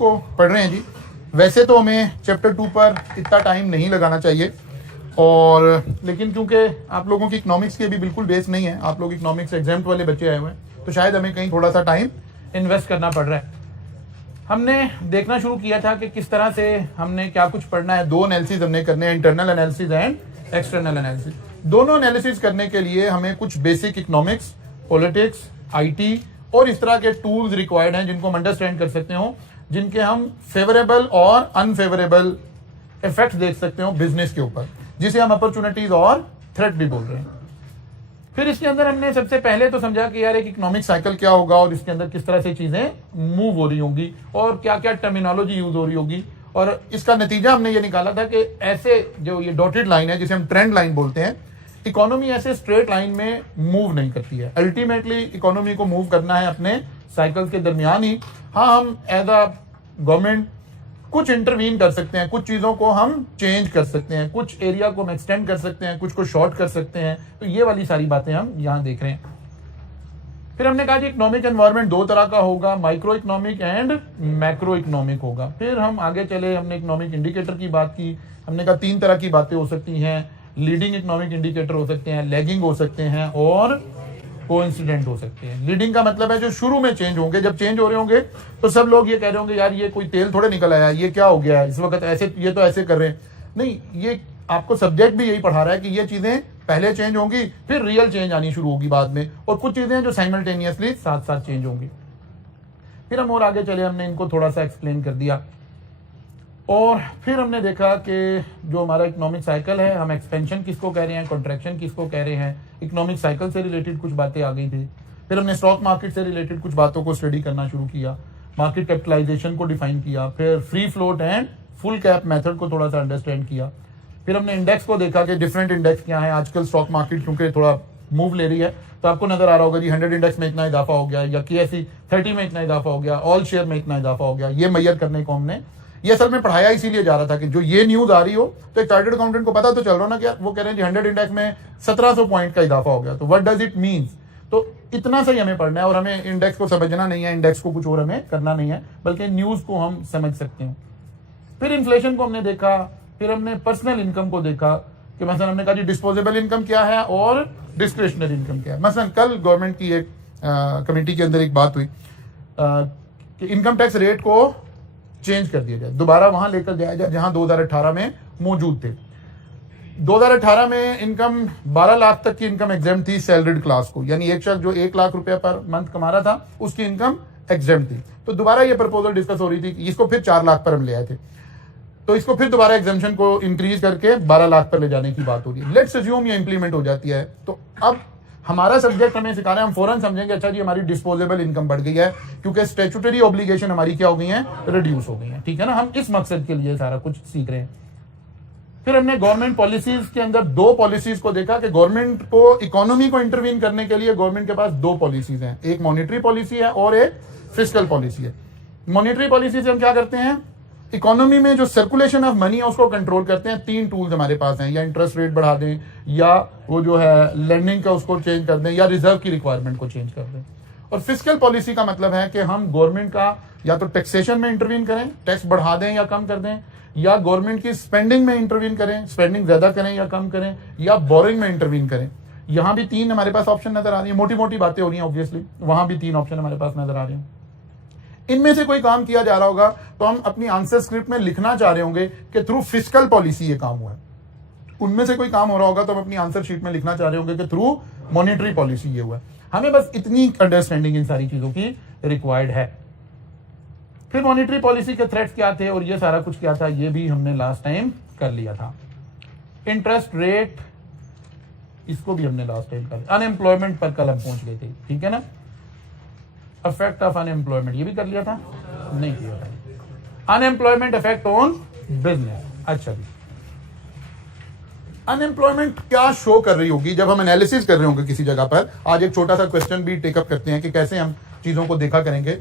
को पढ़ रहे हैं जी। वैसे तो हमें चैप्टर 2 पर इतना टाइम नहीं लगाना चाहिए, और लेकिन क्योंकि आप लोगों की इकोनॉमिक्स की अभी बिल्कुल बेस नहीं है, आप लोग इकोनॉमिक्स एग्जाम वाले बच्चे आए हुए हैं, तो शायद हमें कहीं थोड़ा सा टाइम इन्वेस्ट करना पड़ रहा है। हमने देखना शुरू किया था कि किस तरह से हमने क्या कुछ पढ़ना है। 2 एनालिसिस हमने करने हैं, internal analysis and external analysis. दोनों एनालिसिस करने के लिए हमें कुछ बेसिक इकोनॉमिक्स, पॉलिटिक्स, आईटी और इस तरह के टूल्स रिक्वायर्ड हैं जिनको हम अंडरस्टैंड कर सकते हो, जिनके हम फेवरेबल और अनफेवरेबल इफेक्ट देख सकते हो बिजनेस के ऊपर, जिसे हम अपॉर्चुनिटीज और थ्रेट भी बोल रहे हैं। फिर इसके अंदर हमने सबसे पहले तो समझा कि यार एक इकोनॉमिक साइकिल क्या होगा और इसके अंदर किस तरह से चीजें मूव हो रही होंगी और क्या क्या टर्मिनोलॉजी यूज हो रही होगी, और इसका नतीजा हमने ये निकाला था कि ऐसे जो ये डॉटेड लाइन है जिसे हम ट्रेंड लाइन बोलते हैं, इकोनॉमी ऐसे स्ट्रेट लाइन में मूव नहीं करती है। अल्टीमेटली इकोनॉमी को मूव करना है अपने साइकिल्स के दरमियान ही। हाँ, हम एज अ गवर्नमेंट कुछ इंटरवीन कर सकते हैं, कुछ चीज़ों को हम चेंज कर सकते हैं, कुछ एरिया को हम एक्सटेंड कर सकते हैं, कुछ को शॉर्ट कर सकते हैं। तो ये वाली सारी बातें हम यहाँ देख रहे हैं। फिर हमने कहा कि इकोनॉमिक एनवायरनमेंट 2 तरह का होगा, micro economic and macro economic होगा। फिर हम आगे चले, हमने इकोनॉमिक इंडिकेटर की बात की। हमने कहा 3 तरह की बातें हो सकती हैं, लीडिंग इकोनॉमिक इंडिकेटर हो सकते हैं, लैगिंग हो सकते हैं और कोइंसिडेंट हो सकते हैं। लीडिंग का मतलब है जो शुरू में चेंज होंगे, जब चेंज हो रहे होंगे तो सब लोग ये कह रहे होंगे यार ये कोई तेल थोड़े निकल आया, ये क्या हो गया है इस वक्त, ऐसे ये तो ऐसे कर रहे हैं। नहीं, ये आपको सब्जेक्ट भी यही पढ़ा रहा है कि ये चीजें पहले चेंज होंगी, फिर रियल चेंज आनी शुरू होगी बाद में, और कुछ चीजें जो साइमल्टेनियसली साथ साथ चेंज होंगी। फिर हम और आगे चले, हमने इनको थोड़ा सा एक्सप्लेन कर दिया, और फिर हमने देखा कि जो हमारा इकोनॉमिक साइकिल है, हम एक्सपेंशन किसको कह रहे हैं, कॉन्ट्रैक्शन किसको कह रहे हैं, इकोनॉमिक साइकिल से रिलेटेड कुछ बातें आ गई थी। फिर हमने स्टॉक मार्केट से रिलेटेड कुछ बातों को स्टडी करना शुरू किया, मार्केट कैपिटलाइजेशन को डिफाइन किया, फिर free float and full cap method को थोड़ा सा अंडरस्टैंड किया। फिर हमने इंडेक्स को देखा कि डिफरेंट इंडेक्स क्या है। आजकल स्टॉक मार्केट क्योंकि थोड़ा मूव ले रही है, तो आपको नजर आ रहा होगा जी 100 इंडेक्स में इतना इजाफा हो गया, या KSE 30 में इतना इजाफा हो गया, ऑल शेयर में इतना इजाफा हो गया। ये मैयर करने को हमने, ये असल में पढ़ाया इसीलिए जा रहा था कि जो ये न्यूज आ रही हो तो एक चार्टर्ड अकाउंटेंट को पता तो चल रहा ना कि वो कह रहे हैं जी 100 इंडेक्स में 1700 पॉइंट का इजाफा हो गया, तो व्हाट डज इट मीन्स। तो इतना सही हमें पढ़ना है, और हमें इंडेक्स को समझना नहीं है, इंडेक्स को कुछ और हमें करना नहीं है, बल्कि न्यूज को हम समझ सकते हैं। फिर इन्फ्लेशन को हमने देखा, फिर हमने पर्सनल इनकम को देखा कि मसलन हमने कहा जी डिस्पोजेबल इनकम क्या है और डिस्क्रिशनरी इनकम क्या है। मसलन कल गवर्नमेंट की एक कमेटी के अंदर एक बात हुई कि इनकम टैक्स रेट को चेंज कर दिया जाए, दोबारा वहां लेकर जाया जाए जहां 2018 में मौजूद थे। 2018 में इनकम 12 लाख तक की इनकम एग्जाम थी सैलरीड क्लास को, यानी एक शख्स जो 1 लाख रुपए पर मंथ कमा रहा था उसकी इनकम एग्जाम थी। तो दोबारा ये प्रपोजल डिस्कस हो रही थी कि इसको फिर 4 लाख पर हम ले आए थे, तो इसको फिर दोबारा एग्जामेशन को इंक्रीज करके 12 लाख पर ले जाने की बात हो रही है। लेट्स अज्यूम ये इंप्लीमेंट हो जाती है, तो अब हमारा सब्जेक्ट हमें सिखा रहा है, हम फौरन समझेंगे अच्छा जी हमारी डिस्पोजेबल इनकम बढ़ गई है क्योंकि स्टैट्यूटरी ऑब्लिगेशन हमारी क्या हो गई है, रिड्यूस हो गई है। ठीक है ना, हम इस मकसद के लिए सारा कुछ सीख रहे हैं। फिर हमने गवर्नमेंट पॉलिसीज के अंदर 2 पॉलिसीज को देखा कि गवर्नमेंट को इकोनॉमी को इंटरवीन करने के लिए गवर्नमेंट के पास 2 पॉलिसीज हैं, एक मॉनेटरी पॉलिसी है और एक फिस्कल पॉलिसी है। मॉनेटरी पॉलिसी से हम क्या करते हैं, इकोनॉमी में जो सर्कुलेशन ऑफ मनी है उसको कंट्रोल करते हैं। 3 टूल्स हमारे पास हैं, या इंटरेस्ट रेट बढ़ा दें, या वो जो है लेंडिंग का उसको चेंज कर दें, या रिजर्व की रिक्वायरमेंट को चेंज कर दें। और फिस्कल पॉलिसी का मतलब है कि हम गवर्नमेंट का या तो टैक्सेशन में इंटरवीन करें, टैक्स बढ़ा दें या कम कर दें, या गवर्नमेंट की स्पेंडिंग में इंटरवीन करें, स्पेंडिंग ज्यादा करें या कम करें, या बोरिंग में इंटरवीन करें। यहां भी 3 हमारे पास ऑप्शन नजर आ रही है, मोटी मोटी बातें हो रही हैं ऑब्वियसली, वहां भी 3 ऑप्शन हमारे पास नजर आ रहे हैं। इनमें से कोई काम किया जा रहा होगा तो हम अपनी आंसर स्क्रिप्ट में लिखना चाह रहे होंगे कि थ्रू फिस्कल पॉलिसी ये काम हुआ है। उनमें से कोई काम हो रहा होगा तो हम अपनी आंसर शीट में लिखना चाह रहे होंगे कि थ्रू मॉनेटरी पॉलिसी ये हुआ है। हमें बस इतनी अंडरस्टैंडिंग इन सारी चीजों की रिक्वायर्ड है। फिर मॉनेटरी पॉलिसी के थ्रेट्स क्या थे और ये सारा कुछ क्या था, ये भी हमने लास्ट टाइम कर लिया था। इंटरेस्ट रेट, इसको भी हमने लास्ट टाइम कर लिया। अनएम्प्लॉयमेंट पर कल हम पहुंच गए थे, ठीक है ना। इफेक्ट ऑफ अनएम्प्लॉयमेंट, ये भी कर लिया था, नहीं किया था। Unemployment effect on business. अच्छा जी, अनएम्प्लॉयमेंट क्या शो कर रही होगी जब हम एनालिसिस कर रहे होंगे किसी जगह पर। आज एक छोटा सा क्वेश्चन भी टेकअप करते हैं कि कैसे हम चीजों को देखा करेंगे।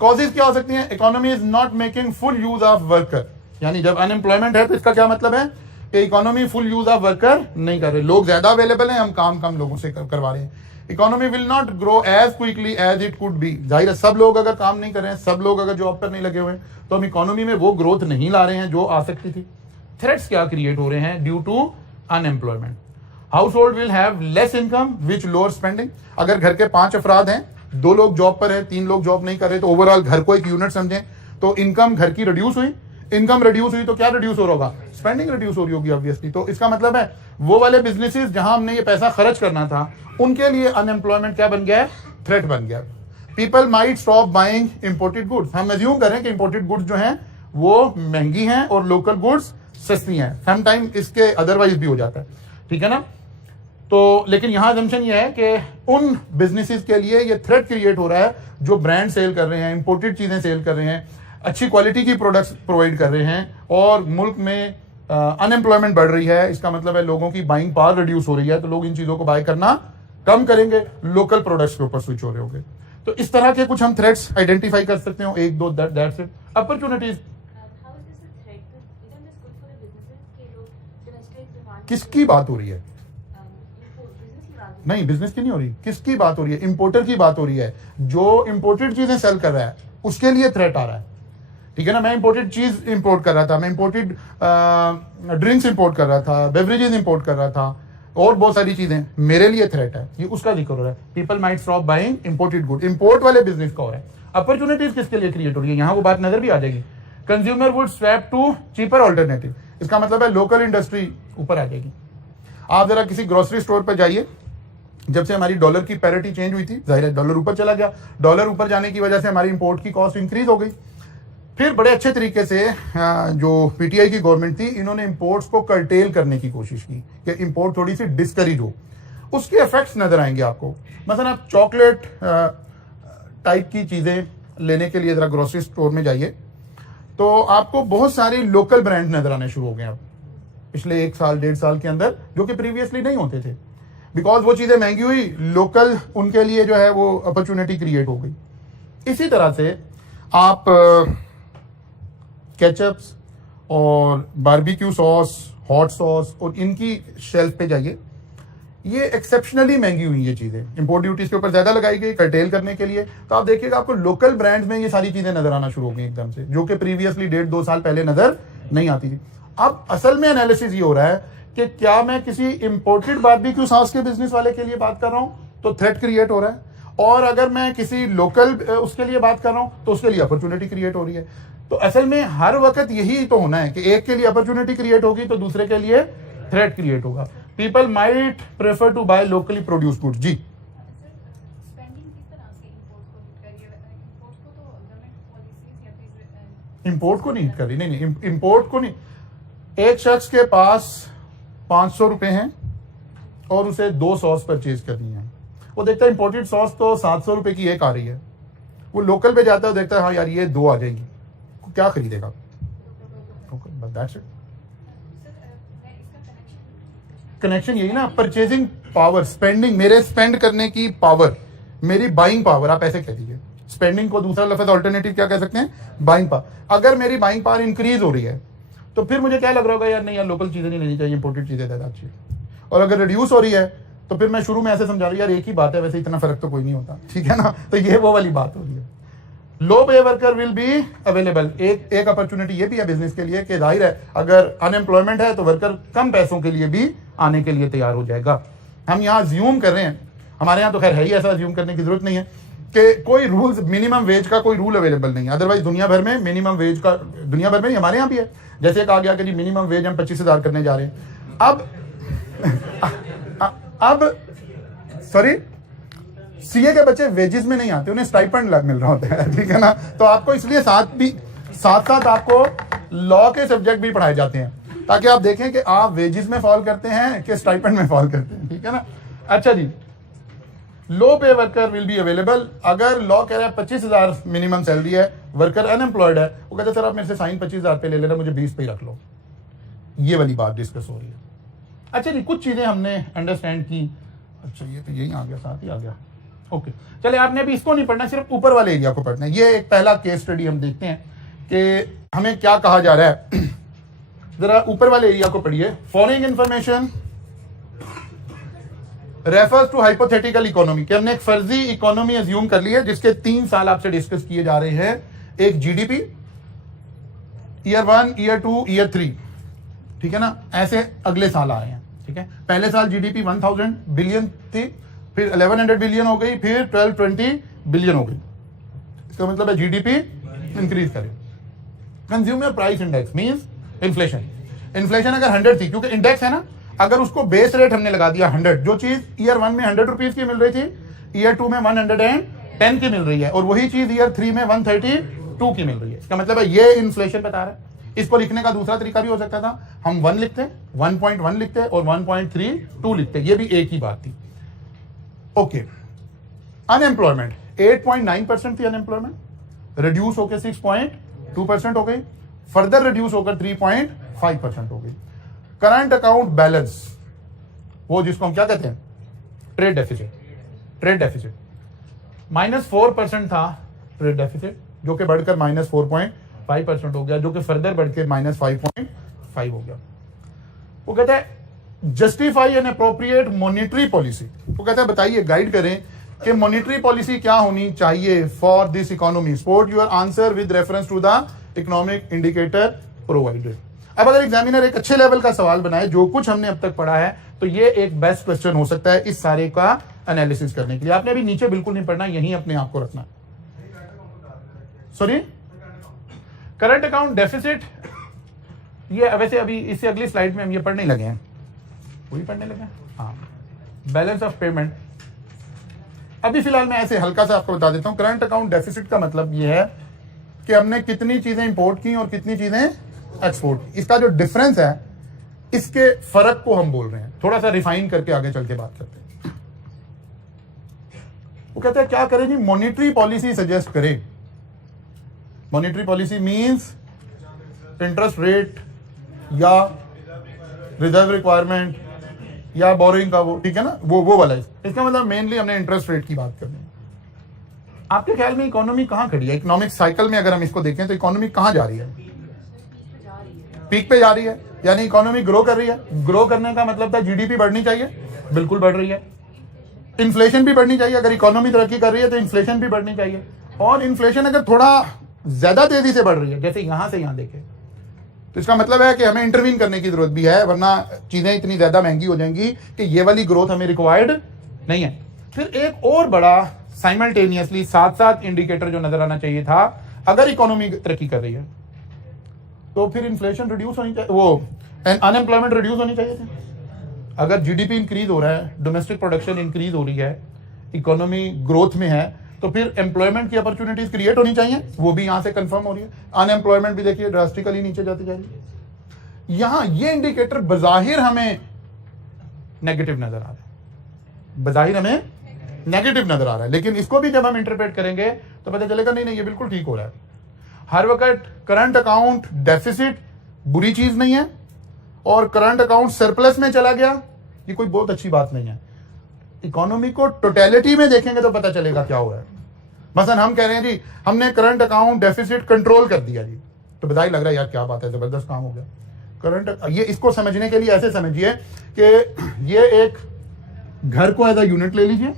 कॉजेज क्या हो सकती हैं, economy is not making full use of worker, यानी जब अनएम्प्लॉयमेंट है तो इसका क्या मतलब है कि economy full use of worker नहीं कर रहे, लोग ज्यादा अवेलेबल हैं, हम काम कम लोगों से करवा रहे हैं। Economy will not grow as quickly as it could be. जाहिर है सब लोग अगर काम नहीं कर रहे हैं, सब लोग अगर जॉब पर नहीं लगे हुए हैं, तो हम इकोनॉमी में वो ग्रोथ नहीं ला रहे हैं जो आ सकती थी। थ्रेट्स क्या क्रिएट हो रहे हैं? Due to unemployment, household will have less income which lower spending. अगर घर के 5 अफराद हैं, 2 लोग जॉब पर है, 3 लोग जॉब नहीं कर रहे, तो ओवरऑल घर को एक यूनिट समझें, तो इनकम घर की रिड्यूस हुई, इनकम रिड्यूस हुई तो क्या रिड्यूस हो रहा होगा? स्पेंडिंग रिड्यूस हो रही होगी ऑब्वियसली। तो इसका मतलब है वो वाले बिजनेसेस जहां हमने ये पैसा खर्च करना था, उनके लिए अनएम्प्लॉयमेंट क्या बन गया है? थ्रेट बन गया। People might stop buying imported goods. हम अज्यूम करें कि इंपोर्टेड गुड्स जो हैं वो महंगी हैं और लोकल गुड्स सस्ती हैं। सम टाइम इसके अदरवाइज भी हो जाता है, ठीक है ना। तो लेकिन यहां अजम्पशन ये है कि उन बिजनेसेस के लिए ये थ्रेट क्रिएट हो रहा है जो ब्रांड सेल कर रहे हैं, इंपोर्टेड चीजें सेल कर रहे हैं, अच्छी क्वालिटी की प्रोडक्ट्स प्रोवाइड कर रहे हैं, और मुल्क में अनएम्प्लॉयमेंट बढ़ रही है। इसका मतलब है लोगों की बाइंग पावर रिड्यूस हो रही है, तो लोग इन चीजों को बाय करना कम करेंगे, लोकल प्रोडक्ट्स के ऊपर स्विच हो रहे होंगे। तो इस तरह के कुछ हम थ्रेट्स आइडेंटिफाई कर सकते हो, 1 2 दैट्स इट। अपॉर्चुनिटीज किसकी बात हो रही है? नहीं, बिजनेस की नहीं हो रही, किसकी बात हो रही है? इंपोर्टर की बात हो रही है। जो इंपोर्टेड चीजें सेल कर रहा है उसके लिए थ्रेट आ रहा है, ठीक है ना। मैं इंपोर्टेड चीज इंपोर्ट कर रहा था, मैं इंपोर्टेड ड्रिंक्स इंपोर्ट कर रहा था, बेवरेजेस इंपोर्ट कर रहा था, और बहुत सारी चीजें, मेरे लिए थ्रेट है, ये उसका जिक्र हो रहा है। People might stop buying imported good, import वाले बिजनेस का हो रहा है। अपॉर्चुनिटीज किसके लिए क्रिएट हो रही है? यहां वो बात नजर भी आ जाएगी। Consumer would swap to cheaper alternative, इसका मतलब है लोकल इंडस्ट्री ऊपर आ जाएगी। आप जरा किसी ग्रोसरी स्टोर पर जाइए, जब से हमारी डॉलर की पैरिटी चेंज हुई थी, जाहिर है डॉलर ऊपर चला गया, डॉलर ऊपर जाने की वजह से हमारी इंपोर्ट की कॉस्ट इंक्रीज हो गई। फिर बड़े अच्छे तरीके से जो पीटीआई की गवर्नमेंट थी, इन्होंने इंपोर्ट्स को कर्टेल करने की कोशिश की कि इंपोर्ट थोड़ी सी डिस्करेज हो। उसके इफेक्ट्स नजर आएंगे आपको। मसलन आप चॉकलेट टाइप की चीजें लेने के लिए जरा ग्रोसरी स्टोर में जाइए, तो आपको बहुत सारे लोकल ब्रांड नजर आने शुरू हो गए अब पिछले 1 साल 1.5 साल के अंदर, जो कि प्रीवियसली नहीं होते थे। बिकॉज वो चीजें महंगी हुई, लोकल उनके लिए जो है वो अपॉर्चुनिटी क्रिएट हो गई। इसी तरह से आप केचप्स और बारबेक्यू सॉस, हॉट सॉस और इनकी शेल्फ पे जाइए, ये एक्सेप्शनली महंगी हुई ये चीजें, इंपोर्ट ड्यूटीज के ऊपर ज्यादा लगाई गई कर्टेल करने के लिए। तो आप देखिएगा आपको लोकल ब्रांड्स में ये सारी चीजें नजर आना शुरू हो गई एकदम से, जो कि प्रीवियसली 1.5-2 साल पहले नजर नहीं आती थी। अब असल में एनालिसिस ये हो रहा है कि क्या मैं किसी इंपोर्टेड बारबेक्यू सॉस के बिजनेस वाले के लिए बात कर रहा हूं तो थ्रेट क्रिएट हो रहा है, और अगर मैं किसी लोकल उसके लिए बात कर रहा हूं तो उसके लिए अपॉर्चुनिटी क्रिएट हो रही है। तो असल में हर वक्त यही तो होना है कि एक के लिए अपॉर्चुनिटी क्रिएट होगी तो दूसरे के लिए थ्रेट क्रिएट होगा। People might prefer to buy locally produce goods. जी, इंपोर्ट को नहीं कर रही, नहीं, इंपोर्ट को नहीं। एक शख्स के पास 500 रुपए हैं और उसे 2 सॉस परचेज करनी है, वो देखता है इंपोर्टेड सॉस तो 700 रुपए की एक आ रही है, वो लोकल पे जाता है, देखता है हाँ यार ये 2 आ जाएगी, क्या खरीदेगा? कनेक्शन यही ना, परचेजिंग पावर, स्पेंडिंग, मेरे स्पेंड करने की पावर, मेरी बाइंग पावर, आप ऐसे कह दीजिए। स्पेंडिंग को दूसरा लफ्ज ऑल्टरनेटिव क्या कह सकते हैं? Buying power. अगर मेरी बाइंग पावर इंक्रीज हो रही है तो फिर मुझे क्या लग रहा होगा, यार नहीं यार लोकल चीजें नहीं लेनी चाहिए, इंपोर्टेड चीजें ज्यादा अच्छी। और अगर रिड्यूस हो रही है तो फिर मैं शुरू में ऐसे समझा रहा हूँ यार एक ही बात है, वैसे इतना फर्क तो कोई नहीं होता, ठीक है ना। तो ये वो वाली बात हो रही है। लो पे वर्कर विल बी अवेलेबल, एक अपॉर्चुनिटी ये भी है बिजनेस के लिए कि जाहिर है अगर अनएम्प्लॉयमेंट है तो वर्कर कम पैसों के लिए भी आने के लिए तैयार हो जाएगा। हम यहाँ ज्यूम कर रहे हैं, हमारे यहाँ तो खैर है ही ऐसा, ज्यूम करने की जरूरत नहीं है कि कोई रूल्स, मिनिमम वेज का कोई रूल अवेलेबल नहीं है। अदरवाइज दुनिया भर में मिनिमम वेज का, दुनिया भर में हमारे यहाँ भी है, जैसे कहा गया कि जी मिनिमम वेज हम 25,000 करने जा रहे हैं। अब सॉरी, सीए के बच्चे वेजेस में नहीं आते, उन्हें स्टाइपेंड मिल रहा होता है, ठीक है ना। तो आपको इसलिए साथ आपको लॉ के सब्जेक्ट भी पढ़ाए जाते हैं ताकि आप देखें कि आप वेजेस में फॉल करते हैं कि स्टाइपेंड में फॉल करते हैं, ठीक है ना। अच्छा जी, लो पे वर्कर विल बी अवेलेबल। अगर लॉ कह रहा है 25,000 मिनिमम सैलरी है, वर्कर अनएम्प्लॉयड है, वो कहते सर आप मेरे से साइन 25,000 पे ले लेना, मुझे 20 पे ही रख लो। ये वाली बात डिस्कस हो रही है। अच्छा जी, कुछ चीजें हमने अंडरस्टैंड की। अच्छा ये तो यही आ गया, साथ ही आ गया, ओके। चले, आपने अभी इसको नहीं पढ़ना, सिर्फ ऊपर वाले एरिया को पढ़ना है। ये एक पहला केस स्टडी हम देखते हैं कि हमें क्या कहा जा रहा है। जरा ऊपर वाले एरिया को पढ़िए। Following information refers to hypothetical economy, कि हमने एक फर्जी इकोनॉमी अज्यूम कर ली है जिसके 3 साल आपसे डिस्कस किए जा रहे हैं। एक जीडीपी, ईयर 1, ईयर 2, ईयर 3, ठीक है ना, ऐसे अगले साल आ रहे हैं, ठीक है। पहले साल जीडीपी 1000 बिलियन थी, फिर 1100 बिलियन हो गई, फिर 1220 बिलियन हो गई। इसका मतलब है जीडीपी इंक्रीज करे। Consumer price index means inflation. Inflation अगर 100 थी, क्योंकि इंडेक्स है ना, अगर उसको बेस रेट हमने लगा दिया 100, जो चीज ईयर 1 में 100 रुपीज की मिल रही थी, ईयर 2 में 110 की मिल रही है, और वही चीज ईयर 3 में 132 की मिल रही है। इसका मतलब है ये इन्फ्लेशन बता रहा है। इसको लिखने का दूसरा तरीका भी हो सकता था, हम 1 लिखते, 1.1 लिखते और 1.32 लिखते, ये भी एक ही बात थी। ओके, अनएम्प्लॉयमेंट 8.9% थी अनएम्प्लॉयमेंट, रिड्यूस होकर 6.2% हो गई, फर्दर रिड्यूस होकर 3.5% हो गई। करंट अकाउंट बैलेंस, वो जिसको हम क्या कहते हैं, ट्रेड डेफिसिट, ट्रेड डेफिसिट -4% था ट्रेड डेफिसिट, जो कि बढ़कर -4.5% हो गया, जो कि फर्दर बढ़ के -5.5 हो गया। वो कहता है justify an appropriate monetary policy. वो कहता है बताइए, गाइड करें कि मॉनिटरी पॉलिसी क्या होनी चाहिए for this economy. Support your answer with reference to the economic indicator provided. अब अगर एग्जामिनर एक अच्छे लेवल का सवाल बनाए, जो कुछ हमने अब तक पढ़ा है, तो ये एक बेस्ट क्वेश्चन हो सकता है इस सारे का एनालिसिस करने के लिए। आपने अभी नीचे बिल्कुल नहीं पढ़ना, यहीं अपने आप को रखना। सॉरी, करंट अकाउंट डेफिसिट, ये वैसे अभी इससे अगली स्लाइड में हम ये पढ़ने लगे हैं, वही पढ़ने लगे हैं। हाँ, बैलेंस ऑफ पेमेंट। अभी फिलहाल मैं ऐसे हल्का सा आपको बता देता हूं। करंट अकाउंट डेफिसिट का मतलब ये है कि हमने कितनी चीजें इंपोर्ट की और कितनी चीजें एक्सपोर्ट की, इसका जो डिफरेंस है, इसके फर्क को हम बोल रहे हैं। थोड़ा सा रिफाइन करके आगे चल के बात करते हैं। वो कहते हैं क्या करें जी, मॉनिटरी पॉलिसी सजेस्ट करें। Monetary policy means interest rate या रिजर्व रिक्वायरमेंट या बोरिंग का, वो ठीक है ना, वो वाला। इसका मतलब मेनली हमने इंटरेस्ट रेट की बात करनी है। आपके ख्याल में इकोनॉमी कहां खड़ी है? इकोनॉमिक साइकिल में अगर हम इसको देखें तो इकोनॉमी कहां जा रही है? पीक पे जा रही है, यानी इकोनॉमी ग्रो कर रही है। ग्रो करने का मतलब था जीडीपी बढ़नी चाहिए, बिल्कुल बढ़ रही है। इन्फ्लेशन भी बढ़नी चाहिए, अगर इकोनॉमी तरक्की कर रही है तो इन्फ्लेशन भी बढ़नी चाहिए। और इन्फ्लेशन अगर थोड़ा ज्यादा तेजी से बढ़ रही है, जैसे यहां से यहां देखें, तो इसका मतलब है कि हमें इंटरवीन करने की जरूरत भी है, वरना चीजें इतनी ज्यादा महंगी हो जाएंगी कि ये वाली ग्रोथ हमें रिक्वायर्ड नहीं है। फिर एक और बड़ा साइमल्टेनियसली साथ साथ इंडिकेटर जो नजर आना चाहिए था, अगर इकोनॉमी तरक्की कर रही है तो फिर इन्फ्लेशन रिड्यूस होनी चाहिए, वो अनएम्प्लॉयमेंट रिड्यूस होनी चाहिए थी। अगर जीडीपी इंक्रीज हो रहा है, डोमेस्टिक प्रोडक्शन इंक्रीज हो रही है, इकोनॉमी ग्रोथ में है, तो फिर एम्प्लॉयमेंट की अपॉर्चुनिटीज क्रिएट होनी चाहिए, वो भी यहां से कंफर्म हो रही है। अनएम्प्लॉयमेंट भी देखिए ड्रास्टिकली नीचे जाती जा रही है। यहां ये इंडिकेटर बजाहिर हमें नेगेटिव नजर आ रहा है, बजाहिर हमें नेगेटिव नजर आ रहा है, लेकिन इसको भी जब हम इंटरप्रेट करेंगे तो पता चलेगा नहीं नहीं, ये बिल्कुल ठीक हो रहा है। हर वक्त करंट अकाउंट डेफिसिट बुरी चीज नहीं है, और करंट अकाउंट सरप्लस में चला गया, ये कोई बहुत अच्छी बात नहीं है। इकोनॉमी को टोटलिटी में देखेंगे तो पता चलेगा क्या हो रहा है। मसलन हम कह रहे हैं जी हमने करंट अकाउंट डेफिसिट कंट्रोल कर दिया जी, तो बधाई लग रहा है यार, क्या बात है, जबरदस्त काम हो गया। करंट, ये इसको समझने के लिए ऐसे समझिए कि ये एक घर को एज अ यूनिट ले लीजिए।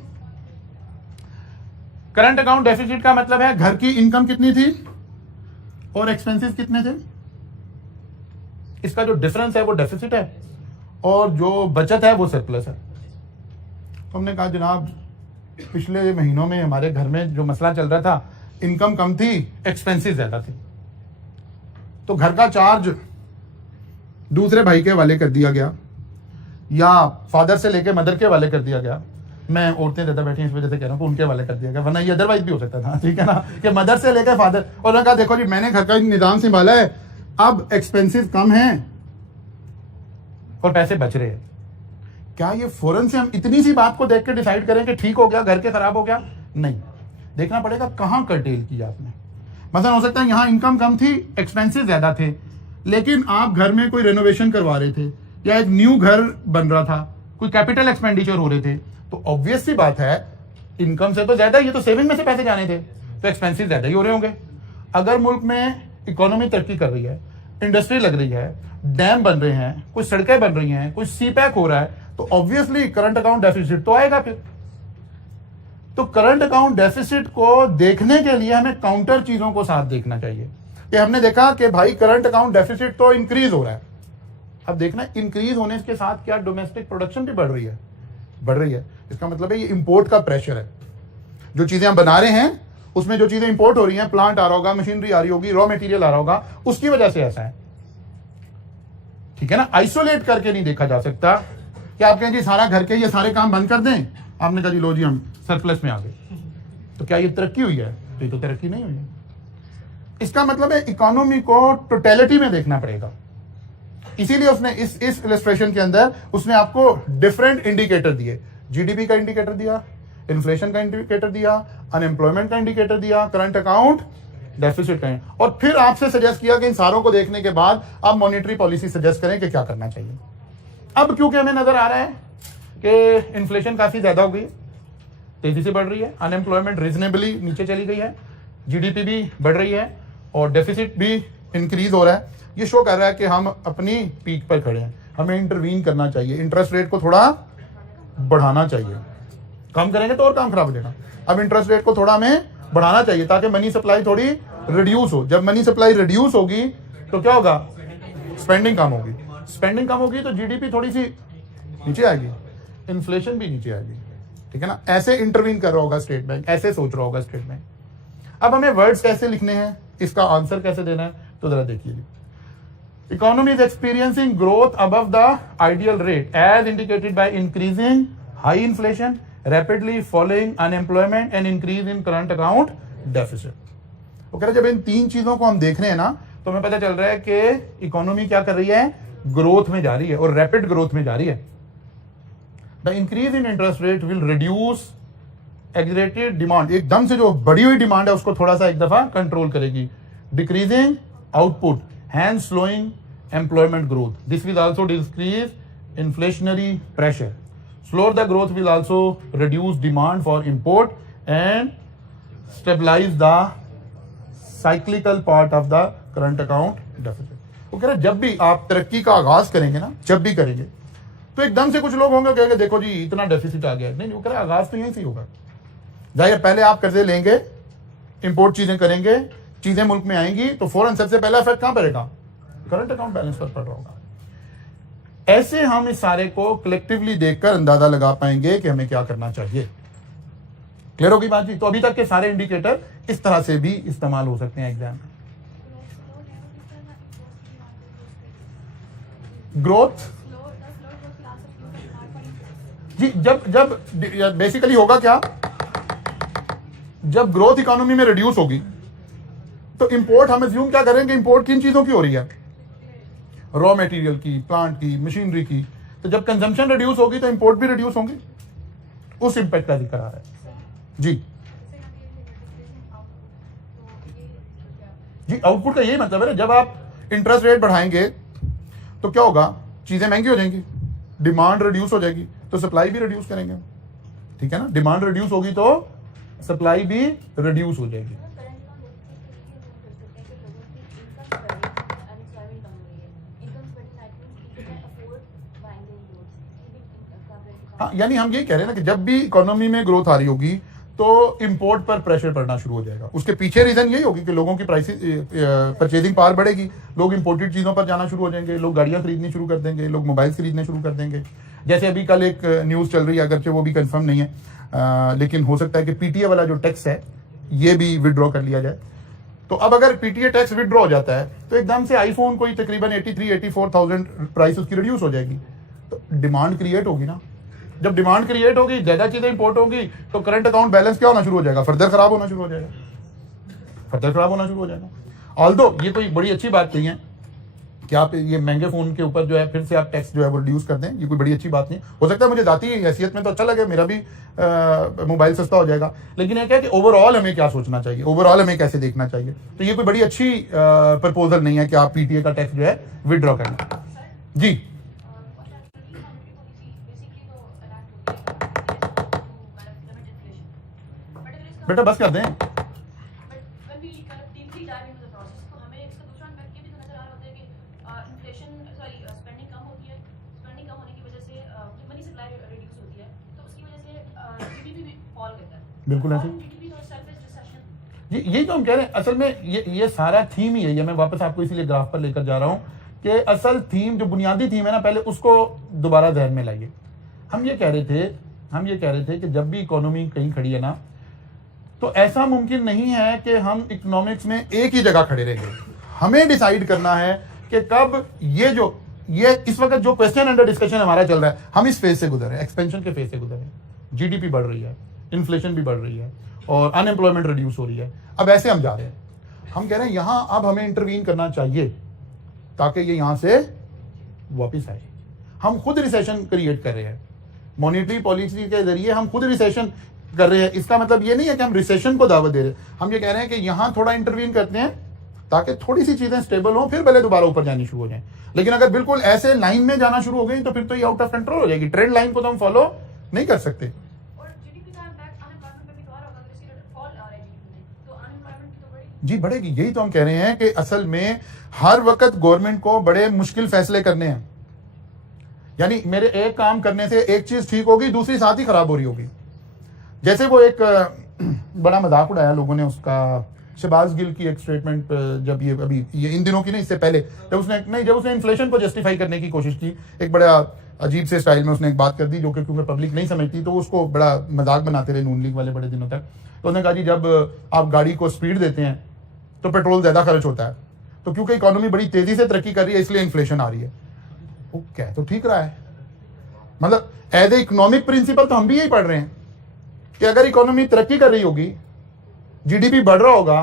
करंट अकाउंट डेफिसिट का मतलब है घर की इनकम कितनी थी और एक्सपेंसेस कितने थे, इसका जो डिफरेंस है वो डेफिसिट है, और जो बचत है वो सरप्लस है। तो हमने कहा जनाब पिछले महीनों में हमारे घर में जो मसला चल रहा था, इनकम कम थी, एक्सपेंसेस ज्यादा थी, तो घर का चार्ज दूसरे भाई के हवाले कर दिया गया, या फादर से लेके मदर के हवाले कर दिया गया। मैं औरतें ज्यादा बैठी हैं इस वजह से कह रहा हूँ, उनके हवाले कर दिया गया, वरना ये अदरवाइज भी हो सकता था, ठीक है ना, कि मदर से लेकर फादर। और उन्होंने कहा देखो जी मैंने घर का निजाम संभाला है, अब एक्सपेंसिव कम है और पैसे बच रहे हैं। क्या ये फौरन से हम इतनी सी बात को देख के डिसाइड करें कि ठीक हो गया, घर के खराब हो गया? नहीं, देखना पड़ेगा कहां कर्टेल किया आपने। मतलब हो सकता है यहां इनकम कम थी, एक्सपेंसिव ज्यादा थे, लेकिन आप घर में कोई रेनोवेशन करवा रहे थे, या एक न्यू घर बन रहा था, कोई कैपिटल एक्सपेंडिचर हो रहे थे, तो ऑब्वियस सी बात है इनकम से तो ज्यादा, ये तो सेविंग में से पैसे जाने थे, तो एक्सपेंसिव ज्यादा ही हो रहे होंगे। अगर मुल्क में इकोनॉमी तरक्की कर रही है, इंडस्ट्री लग रही है, डैम बन रहे हैं, कुछ सड़कें बन रही हैं, कुछ सी पैक हो रहा है, तो ऑब्वियसली करंट अकाउंट डेफिसिट तो आएगा फिर। तो करंट अकाउंट डेफिसिट को देखने के लिए हमें काउंटर चीजों को साथ देखना चाहिए कि हमने देखा कि भाई करंट अकाउंट डेफिसिट तो इंक्रीज हो रहा है। अब देखना इंक्रीज होने के साथ क्या डोमेस्टिक प्रोडक्शन भी बढ़ रही है? बढ़ रही है। इसका मतलब है ये इंपोर्ट का प्रेशर है। जो चीजें हम बना रहे हैं उसमें जो चीजें इंपोर्ट हो रही हैं, प्लांट आ रहा होगा, मशीनरी आ रही होगी, रॉ मटेरियल आ रहा होगा, उसकी वजह से ऐसा है। ठीक है ना, आइसोलेट करके नहीं देखा जा सकता कि आप कहें जी सारा घर के ये सारे काम बंद कर दें, आपने कहा जी लो जी हम सरप्लस में आ गए, तो क्या ये तरक्की हुई है? तो ये तो तरक्की नहीं हुई है। इसका मतलब है इकोनॉमी को टोटलिटी में देखना पड़ेगा। इसीलिए उसने इस इलस्ट्रेशन के अंदर उसने आपको डिफरेंट इंडिकेटर दिए। जीडीपी का इंडिकेटर दिया, इन्फ्लेशन का इंडिकेटर दिया, अनएम्प्लॉयमेंट का इंडिकेटर दिया, करंट अकाउंट डेफिसिट का, और फिर आपसे सजेस्ट किया कि इन सारों को देखने के बाद आप मॉनेटरी पॉलिसी सजेस्ट करें कि क्या करना चाहिए। अब क्योंकि हमें नजर आ रहा है कि इन्फ्लेशन काफी ज्यादा हो गई, तेजी से बढ़ रही है, अनएम्प्लॉयमेंट रीजनेबली नीचे चली गई है, जीडीपी भी बढ़ रही है और डेफिसिट भी इंक्रीज हो रहा है, ये शो कर रहा है कि हम अपनी पीक पर खड़े हैं, हमें इंटरवीन करना चाहिए, इंटरेस्ट रेट को थोड़ा बढ़ाना चाहिए। कम करेंगे तो और काम खराब हो जाएगा। अब इंटरेस्ट रेट को थोड़ा हमें बढ़ाना चाहिए ताकि मनी सप्लाई थोड़ी रिड्यूस हो। जब मनी सप्लाई रिड्यूस होगी तो क्या होगा? स्पेंडिंग कम होगी। स्पेंडिंग कम होगी तो जीडीपी थोड़ी सी नीचे आएगी, इन्फ्लेशन भी नीचे आएगी। ठीक है ना, ऐसे इंटरवीन कर रहा होगा स्टेट बैंक, ऐसे सोच रहा होगा स्टेट बैंक। अब हमें वर्ड्स कैसे लिखने हैं, इसका आंसर कैसे देना है, तो जरा देखिए। Economy is experiencing growth above the ideal rate as indicated by increasing high inflation, rapidly following unemployment and increase in current account deficit. वो कह रहे जब इन तीन चीजों को हम देख रहे हैं ना, तो हमें पता चल रहा है कि इकोनॉमी क्या कर रही है? ग्रोथ में जा रही है और रैपिड ग्रोथ में जा रही है। The increase in interest rate will reduce एग्रेटेड demand, एकदम से जो बढ़ी हुई डिमांड है उसको थोड़ा सा एक दफा कंट्रोल करेगी। Decreasing output hand slowing employment growth, this will also decrease inflationary pressure. Slower the growth will also reduce demand for import and stabilize the cyclical part of the current account deficit. वो कह रहे जब भी आप तरक्की का आगाज करेंगे ना, जब भी करेंगे, तो एकदम से कुछ लोग होंगे कहेंगे देखो जी इतना डेफिसिट आ गया। नहीं, वो कह रहे आगाज तो यहीं से होगा। जाहिर पहले आप कर्जे लेंगे, इंपोर्ट चीजें करेंगे, चीजें मुल्क में आएंगी, तो फौरन सबसे पहला इफेक्ट कहां पड़ेगा? करंट अकाउंट बैलेंस पर पड़ रहा होगा। ऐसे हम इस सारे को कलेक्टिवली देखकर अंदाजा लगा पाएंगे कि हमें क्या करना चाहिए। क्लियर होगी बात जी? तो अभी तक के सारे इंडिकेटर इस तरह से भी इस्तेमाल हो सकते हैं एग्जाम में। ग्रोथ जी, जब बेसिकली होगा क्या, जब ग्रोथ इकोनॉमी में रिड्यूस होगी तो इंपोर्ट हम अज्यूम क्या करेंगे? इंपोर्ट किन चीजों की हो रही है? रॉ मटेरियल की, प्लांट की, मशीनरी की। तो जब कंजम्पशन रिड्यूस होगी तो इंपोर्ट भी रिड्यूस होंगे, उस इंपैक्ट का जिक्र आ रहा है जी। जी, आउटपुट का यही मतलब है, जब आप इंटरेस्ट रेट बढ़ाएंगे तो क्या होगा? चीजें महंगी हो जाएंगी, डिमांड रिड्यूस हो जाएगी, तो सप्लाई भी रिड्यूस करेंगे। ठीक है ना, डिमांड रिड्यूस होगी तो सप्लाई भी रिड्यूस हो जाएगी। हाँ, यानी हम यही कह रहे हैं ना कि जब भी इकोनॉमी में ग्रोथ आ रही होगी तो इंपोर्ट पर प्रेशर पड़ना शुरू हो जाएगा। उसके पीछे रीजन यही होगी कि लोगों की प्राइसेस, परचेजिंग पावर बढ़ेगी, लोग इंपोर्टेड चीजों पर जाना शुरू हो जाएंगे, लोग गाड़ियां खरीदनी शुरू कर देंगे, लोग मोबाइल खरीदने शुरू कर देंगे। जैसे अभी कल एक न्यूज चल रही है, अगरचे वो भी कंफर्म नहीं है, लेकिन हो सकता है कि पीटीए वाला जो टैक्स है ये भी विड्रॉ कर लिया जाए। तो अब अगर पीटीए टैक्स विड्रॉ हो जाता है तो एकदम से आईफोन कोई तकरीबन 83-84,000 प्राइस उसकी रिड्यूस हो जाएगी, तो डिमांड क्रिएट होगी ना। जब डिमांड क्रिएट होगी, ज्यादा चीजें इंपोर्ट होगी, तो करंट अकाउंट बैलेंस क्या होना शुरू हो जाएगा? फर्दर खराब होना शुरू हो जाएगा, फर्दर खराब होना शुरू हो जाएगा। ऑल्दो ये कोई बड़ी अच्छी बात नहीं है कि आप ये महंगे फोन के ऊपर जो है फिर से आप टैक्स जो है वो रिड्यूस कर दें, ये कोई बड़ी अच्छी बात नहीं। हो सकता है मुझे जाती हैसियत में तो अच्छा लगे, मेरा भी मोबाइल सस्ता हो जाएगा, लेकिन यह क्या कि ओवरऑल हमें क्या सोचना चाहिए, ओवरऑल हमें कैसे देखना चाहिए। तो ये कोई बड़ी अच्छी प्रपोजल नहीं है कि आप पीटीए का टैक्स जो है विड्रॉ करना। जी बेटा बस कर दें। बिल्कुल ऐसे जी, यही तो हम कह रहे हैं। असल में ये सारा थीम ही है। मैं वापस आपको इसीलिए ग्राफ पर लेकर जा रहा हूं कि असल थीम, जो बुनियादी थीम है ना, पहले उसको दोबारा ध्यान में लाइए। हम ये कह रहे थे कि जब भी इकोनॉमी कहीं खड़ी है ना, तो ऐसा मुमकिन नहीं है कि हम इकोनॉमिक्स में एक ही जगह खड़े रहेंगे। हमें डिसाइड करना है कि कब ये इस वक्त जो क्वेश्चन अंडर डिस्कशन हमारा चल रहा है, हम इस फेज से गुजर रहे हैं, एक्सपेंशन के फेज से गुजर रहे हैं। जीडीपी बढ़ रही है, इन्फ्लेशन भी बढ़ रही है और अनएम्प्लॉयमेंट रिड्यूस हो रही है। अब ऐसे हम जा रहे हैं, हम कह रहे हैं यहां अब हमें इंटरवीन करना चाहिए ताकि ये यहां से वापस आए। हम खुद रिसेशन क्रिएट कर रहे हैं, मॉनेटरी पॉलिसी के जरिए हम खुद रिसेशन कर रहे हैं। इसका मतलब ये नहीं है कि हम रिसेशन को दावत दे रहे हैं, हम ये कह रहे हैं कि यहां थोड़ा इंटरवीन करते हैं ताकि थोड़ी सी चीजें स्टेबल हो, फिर भले दोबारा ऊपर जानी शुरू हो जाए। लेकिन अगर बिल्कुल ऐसे लाइन में जाना शुरू हो गई तो फिर तो ये आउट ऑफ कंट्रोल हो जाएगी। ट्रेंड लाइन को तो हम फॉलो नहीं कर सकते। जी बढ़ेगी, यही तो हम कह रहे हैं कि असल में हर वक्त गवर्नमेंट को बड़े मुश्किल फैसले करने हैं। यानी मेरे एक काम करने से एक चीज ठीक होगी, दूसरी साथ ही खराब हो रही होगी। जैसे वो एक बड़ा मजाक उड़ाया लोगों ने उसका, शहबाज गिल की एक स्टेटमेंट, जब ये इन दिनों की नहीं, इससे पहले जब उसने इन्फ्लेशन को जस्टिफाई करने की कोशिश की, एक बड़ा अजीब से स्टाइल में उसने एक बात कर दी जो कि क्योंकि पब्लिक नहीं समझती, तो उसको बड़ा मजाक बनाते रहे नून लीग वाले बड़े दिनों तक। तो उन्होंने कहा जी जब आप गाड़ी को स्पीड देते हैं तो पेट्रोल ज्यादा खर्च होता है, तो क्योंकि इकोनॉमी बड़ी तेजी से तरक्की कर रही है इसलिए इन्फ्लेशन आ रही है। वो क्या तो ठीक रहा है, मतलब एज ए इकोनॉमिक प्रिंसिपल तो हम भी यही पढ़ रहे हैं कि अगर इकोनॉमी तरक्की कर रही होगी, जीडीपी बढ़ रहा होगा,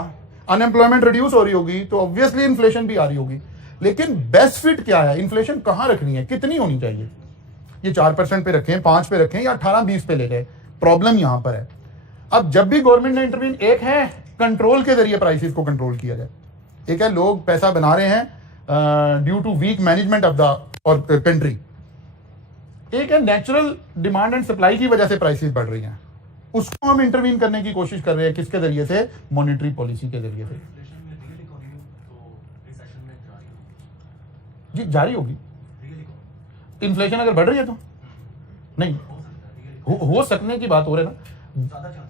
अनएम्प्लॉयमेंट रिड्यूस हो रही होगी, तो ऑब्वियसली इन्फ्लेशन भी आ रही होगी। लेकिन बेस्ट फिट क्या है, इन्फ्लेशन कहां रखनी है, कितनी होनी चाहिए? ये 4% पे रखें, 5 पे रखें या 18-20 पे ले गए, प्रॉब्लम यहां पर है। अब जब भी गवर्नमेंट ने इंटरवीन, एक है कंट्रोल के जरिए प्राइसेस को कंट्रोल किया जाए, एक है लोग पैसा बना रहे हैं due to weak management of the country, एक है नेचुरल डिमांड एंड सप्लाई की वजह से प्राइसेस बढ़ रही हैं। उसको हम इंटरवीन करने की कोशिश कर रहे हैं, किसके जरिए से? मॉनेटरी पॉलिसी के जरिए से। जी जारी होगी। इन्फ्लेशन अगर बढ़ रही है तो नहीं हो सकने की बात हो रही है ना,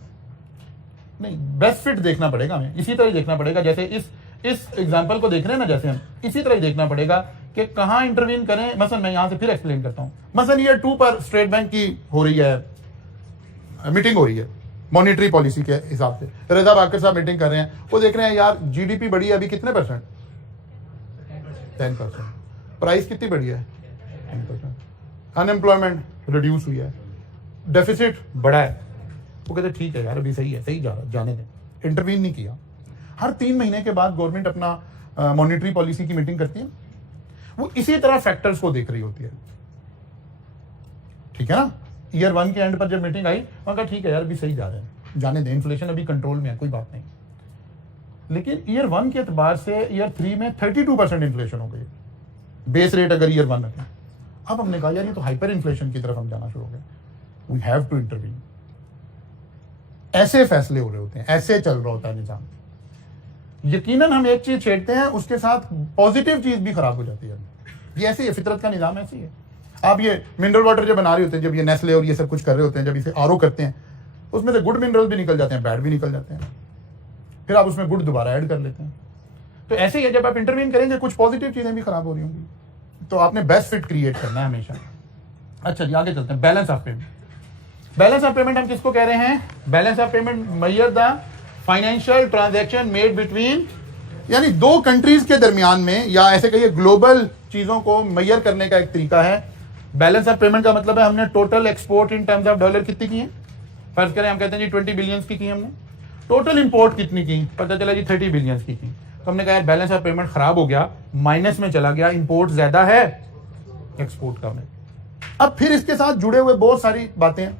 नहीं बेस्ट फिट देखना पड़ेगा हमें, इसी तरह देखना पड़ेगा जैसे इस एग्जांपल को देख रहे हैं ना, जैसे हम इसी तरह देखना पड़ेगा कि कहां इंटरवीन करें। मसलन मैं यहां से फिर एक्सप्लेन करता हूं, मसलन ईयर 2 पर स्टेट बैंक की हो रही है मीटिंग, हो रही है मॉनेटरी पॉलिसी के हिसाब से। रजा बाकर साहब मीटिंग कर रहे हैं, वो देख रहे हैं यार जीडीपी बढ़ी है अभी कितने %? 10%। प्राइस कितनी बढ़ी है? 10%। अनएम्प्लॉयमेंट रिड्यूस हुई है, डेफिसिट बढ़ा है। वो कहते ठीक है यार अभी सही है, सही जा रहा, जाने दें। इंटरवीन नहीं किया। हर 3 महीने के बाद गवर्नमेंट अपना मॉनेटरी पॉलिसी की मीटिंग करती है, वो इसी तरह फैक्टर्स को देख रही होती है, ठीक है ना। ईयर 1 के एंड पर जब मीटिंग आई, वहां कहा ठीक है यार अभी सही जा रहे हैं, जाने दें, इन्फ्लेशन अभी कंट्रोल में है, कोई बात नहीं। लेकिन ईयर 1 के एतबार से ईयर 3 में 32% इन्फ्लेशन हो गई, बेस रेट अगर ईयर 1 रखें। अब हमने कहा यार ये तो हाइपर इन्फ्लेशन की तरफ हम जाना शुरू हो गए, वी हैव टू इंटरवीन। ऐसे फैसले हो रहे होते हैं, ऐसे चल रहा होता है निजाम। यकीनन हम एक चीज छेड़ते हैं, उसके साथ पॉजिटिव चीज भी खराब हो जाती है। ये ऐसी है, फितरत का निजाम ऐसी है। आप ये मिनरल वाटर जब बना रहे होते हैं, जब ये नेस्ले और ये सब कुछ कर रहे होते हैं, जब इसे आरओ करते हैं, उसमें से गुड मिनरल भी निकल जाते हैं, बैड भी निकल जाते हैं, फिर आप उसमें गुड दोबारा ऐड कर लेते हैं। तो ऐसे ही है, जब आप इंटरवीन करेंगे कुछ पॉजिटिव चीजें भी खराब हो रही होंगी, तो आपने बेस्ट फिट क्रिएट करना है हमेशा। अच्छा जी आगे चलते हैं। Balance of payment. Balance of payment हम किसको कह रहे हैं? Balance of payment measure the financial transaction made between, यानी 2 कंट्रीज के दरमियान में, या ऐसे कहिए ग्लोबल चीजों को मेजर करने का एक तरीका है। बैलेंस ऑफ पेमेंट का मतलब है हमने total export in terms of dollar कितनी की है। फर्ज करें हम कहते हैं जी 20 बिलियन की हमने, टोटल इंपोर्ट कितनी की, पता चला जी 30 बिलियन की थी। तो हमने कहा यार बैलेंस ऑफ पेमेंट खराब हो गया, माइनस में चला गया, इंपोर्ट ज्यादा है, एक्सपोर्ट कम है। अब फिर इसके साथ जुड़े हुए बहुत सारी बातें हैं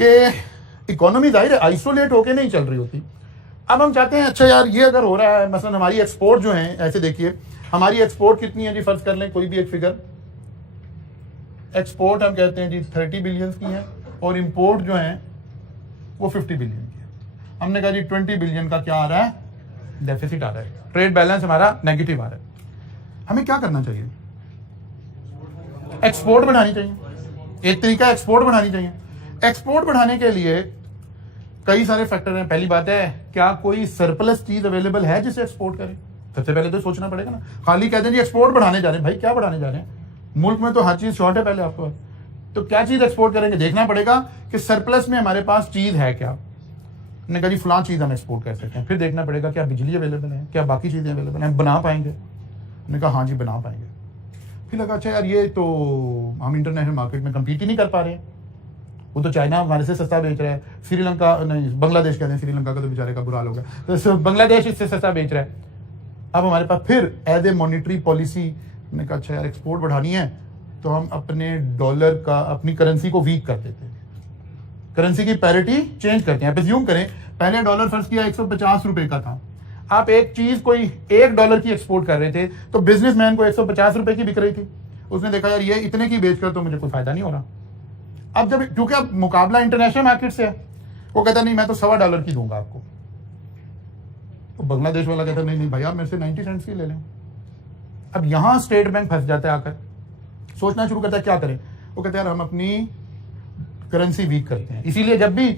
कि इकोनॉमी जाहिर है आइसोलेट होके नहीं चल रही होती। अब हम चाहते हैं अच्छा यार ये अगर हो रहा है, मसलन हमारी एक्सपोर्ट जो है, ऐसे देखिए हमारी एक्सपोर्ट कितनी है जी, फर्ज कर लें कोई भी एक फिगर, एक्सपोर्ट हम कहते हैं जी 30 बिलियन की है और इंपोर्ट जो है वो 50 बिलियन की है। हमने कहा जी 20 बिलियन का क्या आ रहा है, डेफिसिट आ रहा है, ट्रेड बैलेंस हमारा नेगेटिव आ रहा है। हमें क्या करना चाहिए? एक्सपोर्ट बढ़ानी चाहिए। एक तरीका एक्सपोर्ट बढ़ानी चाहिए। एक्सपोर्ट बढ़ाने के लिए कई सारे फैक्टर हैं। पहली बात है, क्या कोई सरप्लस चीज अवेलेबल है जिसे एक्सपोर्ट करें? सबसे पहले तो सोचना पड़ेगा ना। खाली कहते हैं जी एक्सपोर्ट बढ़ाने जा रहे हैं, भाई क्या बढ़ाने जा रहे हैं? मुल्क में तो हर चीज शॉर्ट है पहले आपको, तो क्या चीज एक्सपोर्ट करेंगे? देखना पड़ेगा कि सरप्लस में हमारे पास चीज है क्या। हमने कहा जी फलां चीज हम एक्सपोर्ट कर सकते हैं, फिर देखना पड़ेगा क्या बिजली अवेलेबल है, क्या बाकी चीजें अवेलेबल हैं, बना पाएंगे? हमने कहा हाँ जी बना पाएंगे। फिर लगा अच्छा यार ये तो हम इंटरनेशनल मार्केट में कम्पीट ही नहीं कर पा रहे हैं, वो तो चाइना हमारे से सस्ता बेच रहा है, श्रीलंका नहीं बांग्लादेश कहते हैं, श्रीलंका का तो बेचारे का बुरा हाल हो गया, तो बांग्लादेश इससे सस्ता बेच रहा है। अब हमारे पास फिर एज ए मॉनिटरी पॉलिसी हमने कहा अच्छा यार एक्सपोर्ट बढ़ानी है तो हम अपने डॉलर का, अपनी करेंसी को वीक कर देते हैं, करेंसी की पैरिटी चेंज करते हैं। आप अज्यूम करें पहले डॉलर फर्ज किया 150 रुपए का था, आप एक चीज कोई $1 की एक्सपोर्ट कर रहे थे तो बिजनेसमैन को 150 रुपए की बिक रही थी, उसने देखा यार ये इतने की बेचकर तो मुझे कोई फायदा नहीं हो रहा। अब जब क्योंकि अब मुकाबला इंटरनेशनल मार्केट से है, वो कहता नहीं मैं तो $1.25 की दूंगा आपको, तो बांग्लादेश वाला कहता नहीं नहीं भाई आप मेरे से 90 सेंट्स की ले लें। अब यहां स्टेट बैंक फंस जाता है, आकर सोचना शुरू करता है क्या करें। वो कहते हैं यार हम अपनी करेंसी वीक करते हैं। इसीलिए जब भी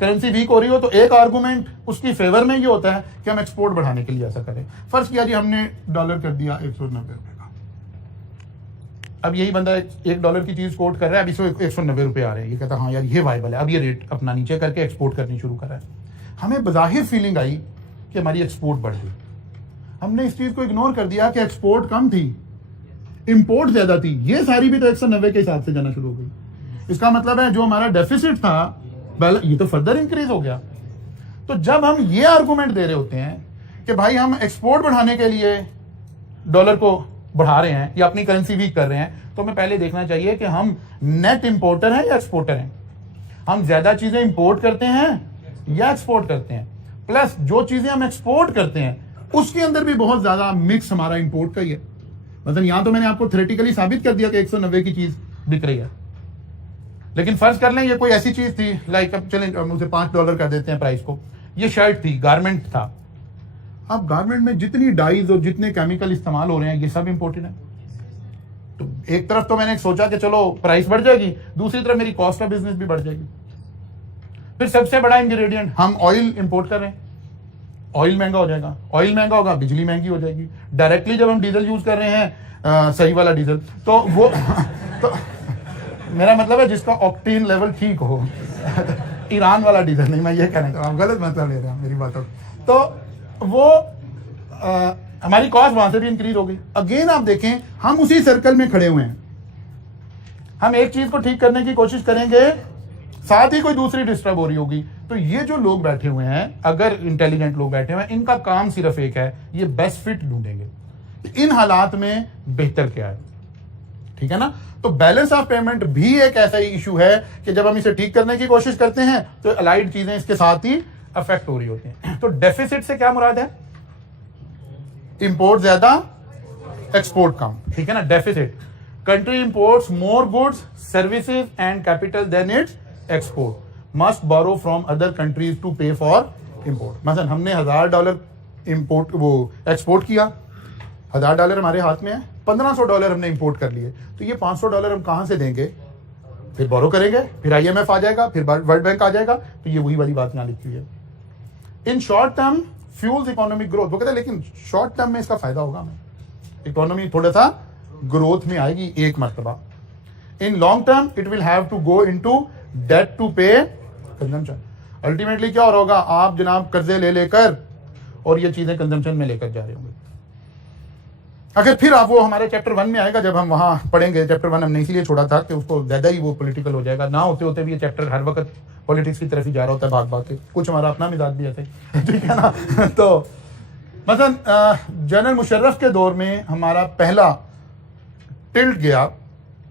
करेंसी वीक हो रही हो तो एक आर्गुमेंट उसकी फेवर में ये होता है कि हम एक्सपोर्ट बढ़ाने के लिए ऐसा करें। फर्ज किया जी हमने डॉलर कर दिया 190 रुपए का, अब यही बंदा $1 की चीज कोट कर रहा है, अब इसको 190 रुपए आ रहे हैं, ये कहता हाँ यार ये वाइबल है, अब ये रेट अपना नीचे करके एक्सपोर्ट करनी शुरू कर रहा है। हमें बज़ाहिर फीलिंग आई कि हमारी एक्सपोर्ट बढ़ गई, हमने इस चीज को इग्नोर कर दिया कि एक्सपोर्ट कम थी, इंपोर्ट ज्यादा थी। ये सारी भी तो 190 के हिसाब से जाना शुरू हो गई। इसका मतलब है जो हमारा डेफिसिट था ये तो फर्दर इंक्रीज हो गया। तो जब हम ये आर्गुमेंट दे रहे होते हैं कि भाई हम एक्सपोर्ट बढ़ाने के लिए डॉलर को बढ़ा रहे हैं या अपनी करेंसी वीक कर रहे हैं, तो हमें पहले देखना चाहिए कि हम नेट इंपोर्टर हैं या एक्सपोर्टर हैं, हम ज्यादा चीजें इंपोर्ट करते हैं या एक्सपोर्ट करते हैं। प्लस जो चीजें हम एक्सपोर्ट करते हैं उसके अंदर भी बहुत ज्यादा मिक्स हमारा इंपोर्ट का ही है। मतलब यहां तो मैंने आपको थ्योरेटिकली साबित कर दिया कि 190 की चीज बिक रही है, लेकिन फर्ज कर लें ये कोई ऐसी चीज थी लाइक अब चलें हम उसे $5 कर देते हैं प्राइस को, ये शर्ट थी, गारमेंट था। अब गारमेंट में जितनी डाइज और जितने केमिकल इस्तेमाल हो रहे हैं ये सब इंपोर्टेड है। तो एक तरफ तो मैंने सोचा कि चलो प्राइस बढ़ जाएगी, दूसरी तरफ मेरी कॉस्ट ऑफ बिजनेस भी बढ़ जाएगी। फिर सबसे बड़ा इंग्रेडिएंट हम ऑयल इंपोर्ट कर रहे हैं, ऑयल महंगा हो जाएगा, ऑयल महंगा होगा बिजली महंगी हो जाएगी। डायरेक्टली जब हम डीजल यूज कर रहे हैं सही वाला डीजल तो वो तो मेरा मतलब है जिसका ऑक्टेन लेवल ठीक हो ईरान वाला डीजल नहीं, मैं ये कहना चाह रहा हूँ, गलत मतलब ले रहे हैं मेरी बातों। तो वो हमारी कॉस्ट वहां से भी इंक्रीज हो गई। अगेन आप देखें हम उसी सर्कल में खड़े हुए हैं, हम एक चीज को ठीक करने की कोशिश करेंगे साथ ही कोई दूसरी डिस्टर्ब हो रही होगी। तो ये जो लोग बैठे हुए हैं, अगर इंटेलिजेंट लोग बैठे हुए हैं, इनका काम सिर्फ एक है, ये बेस्ट फिट ढूंढेंगे इन हालात में बेहतर क्या है, ठीक है ना। तो बैलेंस ऑफ पेमेंट भी एक ऐसा ही इशू है कि जब हम इसे ठीक करने की कोशिश करते हैं तो अलाइड चीजें इसके साथ ही अफेक्ट हो रही होती हैं। तो डेफिसिट से क्या मुराद है? इंपोर्ट ज्यादा एक्सपोर्ट कम, ठीक है ना। Deficit, country imports more goods services and capital then its export, must borrow from other countries to pay for import. मतलब हमने $1000 इंपोर्ट वो एक्सपोर्ट किया, $1000 हमारे हाथ में है, $1500 हमने इंपोर्ट कर लिए, तो ये $500 हम कहां से देंगे? फिर बोरो करेंगे, फिर IMF आ जाएगा, फिर वर्ल्ड बैंक आ जाएगा। तो ये वही वाली बात यहां लिखी हुई है। इन short term fuels economic growth, वो कहते हैं लेकिन शॉर्ट टर्म में इसका फायदा होगा हमें, इकोनॉमी थोड़ा सा ग्रोथ में आएगी एक मरतबा। In long term it will have to go into debt to pay consumption. Ultimately क्या हो रहा होगा, आप जनाब कर्जे ले लेकर और ये चीजें कंजम्पशन में लेकर जा रहे होंगे। अगर फिर आप वो हमारे चैप्टर 1 में आएगा जब हम वहां पढ़ेंगे। चैप्टर 1 हमने इसीलिए छोड़ा था कि उसको ज्यादा ही वो पॉलिटिकल हो जाएगा, ना होते होते भी ये चैप्टर हर वक्त पॉलिटिक्स की तरफ ही जा रहा होता है भाग भाग के, कुछ हमारा अपना मिजाज भी ऐसे ठीक है ना। तो मसलन जनरल मुशर्रफ के दौर में हमारा पहला टिल्ट गया।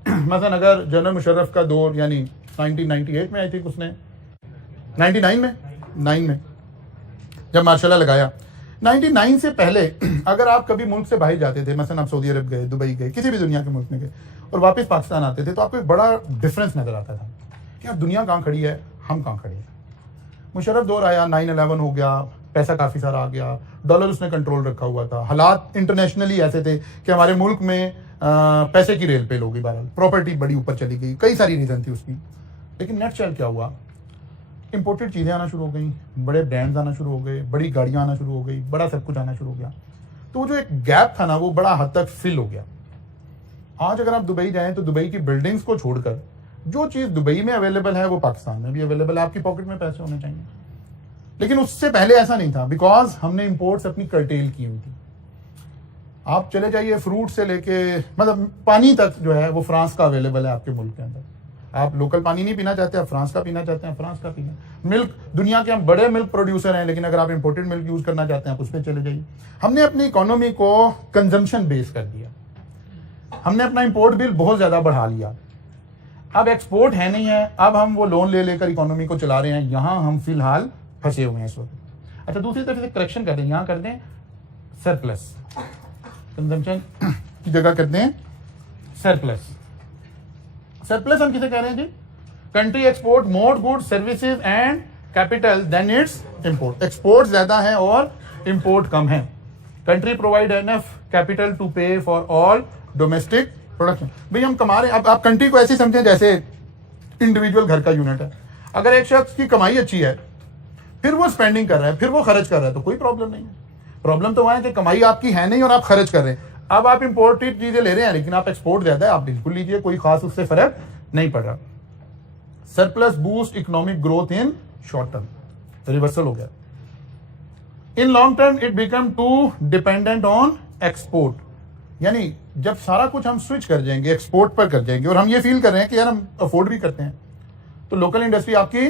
मसलन अगर जनरल मुशर्रफ का दौर यानी 1998 में आई थी, उसने 99 में जब मार्शल लगाया, 99 से पहले अगर आप कभी मुल्क से बाहर जाते थे, मसलन आप सऊदी अरब गए, दुबई गए, किसी भी दुनिया के मुल्क में गए और वापस पाकिस्तान आते थे, तो आपको एक बड़ा डिफरेंस नजर आता था कि यार दुनिया कहाँ खड़ी है, हम कहाँ खड़े हैं। मुशर्रफ दौर आया, 9/11 हो गया, पैसा काफी सारा आ गया, डॉलर उसने कंट्रोल रखा हुआ था, हालात इंटरनेशनली ऐसे थे कि हमारे मुल्क में पैसे की रेल पे लोगी, बहरहाल प्रॉपर्टी बड़ी ऊपर चली गई, कई सारी रीजन थी उसकी। लेकिन नेट चल क्या हुआ, इंपोर्टेड चीज़ें आना शुरू हो गई, बड़े ब्रांड्स आना शुरू हो गए, बड़ी गाड़ियाँ आना शुरू हो गई, बड़ा सब कुछ आना शुरू हो गया। तो वो जो एक गैप था ना वो बड़ा हद तक फिल हो गया। आज अगर आप दुबई जाएं तो दुबई की बिल्डिंग्स को छोड़कर जो चीज़ दुबई में अवेलेबल है वो पाकिस्तान में भी अवेलेबल है। आपकी पॉकेट में पैसे होने चाहिए, लेकिन उससे पहले ऐसा नहीं था, बिकॉज हमने इंपोर्ट्स अपनी कर्टेल की हुई थी। आप चले जाइए फ्रूट से लेके मतलब पानी तक जो है वो फ्रांस का अवेलेबल है आपके मुल्क के अंदर। आप लोकल पानी नहीं पीना चाहते, आप फ्रांस का पीना चाहते हैं, फ्रांस का पीना। मिल्क, दुनिया के हम बड़े मिल्क प्रोड्यूसर हैं, लेकिन अगर आप इंपोर्टेड मिल्क यूज करना चाहते हैं आप उस पर चले जाइए। हमने अपनी इकोनॉमी को कंजम्पशन बेस कर दिया, हमने अपना इंपोर्ट बिल बहुत ज्यादा बढ़ा लिया। अब एक्सपोर्ट है नहीं है, अब हम वो लोन ले लेकर इकोनॉमी को चला रहे हैं। यहां हम फिलहाल फंसे हुए हैं इस वक्त। अच्छा, दूसरी तरफ से करेक्शन कर दें, यहां कर दें सरप्लस, कंजम्पशन की जगह करते हैं सरप्लस। सरप्लस हम किसे कह रहे हैं जी? Country export more goods services and capital then its import. Export ज्यादा है और इंपोर्ट कम है। Country provide enough capital to pay for all domestic production. भाई हम कमा रहे हैं, अब आप कंट्री को ऐसे समझें जैसे इंडिविजुअल घर का यूनिट है। अगर एक शख्स की कमाई अच्छी है, फिर वो स्पेंडिंग कर रहा है, फिर वो खर्च कर रहा है, तो कोई प्रॉब्लम नहीं है। प्रॉब्लम तो वहां है कि कमाई आपकी है नहीं और आप खर्च कर रहे हैं। अब आप इंपोर्टेड चीजें ले रहे हैं लेकिन आप एक्सपोर्ट ज्यादा है, आप बिल्कुल लीजिए, कोई खास उससे फर्क नहीं पड़ रहा। Surplus boost economic growth in short term, reversal हो गया। In long term it become too dependent on export, यानी जब सारा कुछ हम स्विच कर जाएंगे, एक्सपोर्ट पर कर जाएंगे और हम ये फील कर रहे हैं कि यार हम अफोर्ड भी करते हैं, तो लोकल इंडस्ट्री आपकी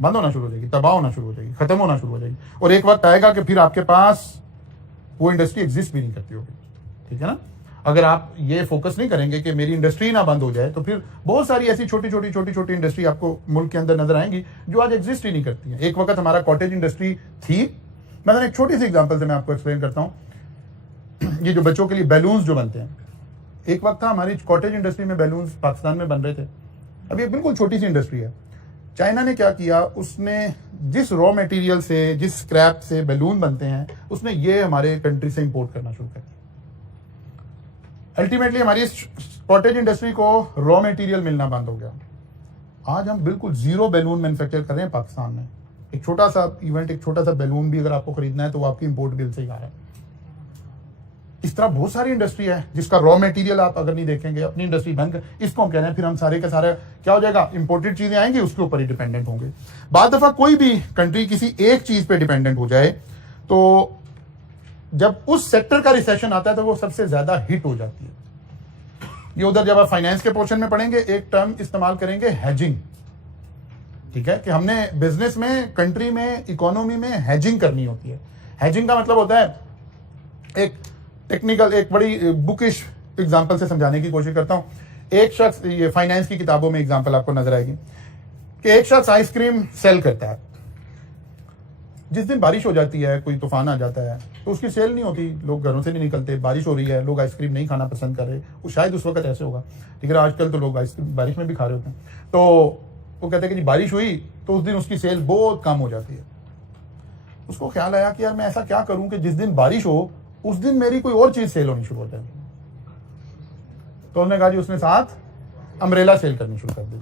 बंद होना शुरू हो जाएगी, तबाह होना शुरू हो जाएगी, खत्म होना शुरू हो जाएगी। और एक वक्त आएगा कि फिर आपके पास वो इंडस्ट्री एग्जिस्ट भी नहीं करती होगी। ठीक है ना? अगर आप ये फोकस नहीं करेंगे कि मेरी इंडस्ट्री ना बंद हो जाए, तो फिर बहुत सारी ऐसी छोटी छोटी इंडस्ट्री आपको मुल्क के अंदर नजर आएंगी जो आज एग्जिस्ट ही नहीं करती है। एक वक्त हमारा कॉटेज इंडस्ट्री थी। मतलब एक छोटी सी एग्जांपल से मैं आपको एक्सप्लेन करता हूँ। ये जो बच्चों के लिए बैलून्स जो बनते हैं, एक वक्त था हमारी कॉटेज इंडस्ट्री में बैलून्स पाकिस्तान में बन रहे थे। अभी एक बिल्कुल छोटी सी इंडस्ट्री है। चाइना ने क्या किया, उसने जिस रॉ मटेरियल से, जिस स्क्रैप से बैलून बनते हैं, उसने ये हमारे कंट्री से इंपोर्ट करना शुरू कर दिया। अल्टीमेटली हमारी कॉटेज इंडस्ट्री को रॉ मटेरियल मिलना बंद हो गया। आज हम बिल्कुल जीरो बैलून मैन्युफैक्चर कर रहे हैं पाकिस्तान में। एक छोटा सा इवेंट, एक छोटा सा बैलून भी अगर आपको खरीदना है तो वो आपकी इंपोर्ट बिल से ही आ रहा है। इस तरह बहुत सारी इंडस्ट्री है जिसका रॉ मटेरियल आप अगर नहीं देखेंगे, अपनी इंडस्ट्री बंद कर, इसको हम कह रहे हैं फिर हम सारे के सारे क्या हो जाएगा, इंपोर्टेड चीजें आएंगी, उसके ऊपर ही डिपेंडेंट होंगे। बाद दफा कोई भी कंट्री किसी एक चीज पे डिपेंडेंट हो जाए तो जब उस सेक्टर का रिसेशन आता है तो वो सबसे ज्यादा हिट हो जाती है। ये उधर जब आप फाइनेंस के पोर्शन में पढ़ेंगे, एक टर्म इस्तेमाल करेंगे हेजिंग। ठीक है, कि हमने बिजनेस में, कंट्री में, इकोनॉमी में हेजिंग करनी होती है। हेजिंग का मतलब होता है, एक टेक्निकल, एक बड़ी बुकिश एग्जांपल से समझाने की कोशिश करता हूं। एक शख्स, ये फाइनेंस की किताबों में एग्जांपल आपको नजर आएगी कि एक शख्स आइसक्रीम सेल करता है। जिस दिन बारिश हो जाती है, कोई तूफान आ जाता है, तो उसकी सेल नहीं होती, लोग घरों से नहीं निकलते, बारिश हो रही है, लोग आइसक्रीम नहीं खाना पसंद कर रहे। वो शायद उस वक्त ऐसे होगा, लेकिन आजकल तो लोग आइसक्रीम बारिश में भी खा रहे होते हैं। तो वो कहते हैं कि जी बारिश हुई तो उस दिन उसकी सेल बहुत कम हो जाती है। उसको ख्याल आया कि यार मैं ऐसा क्या करूं कि जिस दिन बारिश हो उस दिन मेरी कोई और चीज सेल होनी शुरू हो जाए। तो उसने कहा जी उसने साथ अम्ब्रेला सेल करनी शुरू कर दी।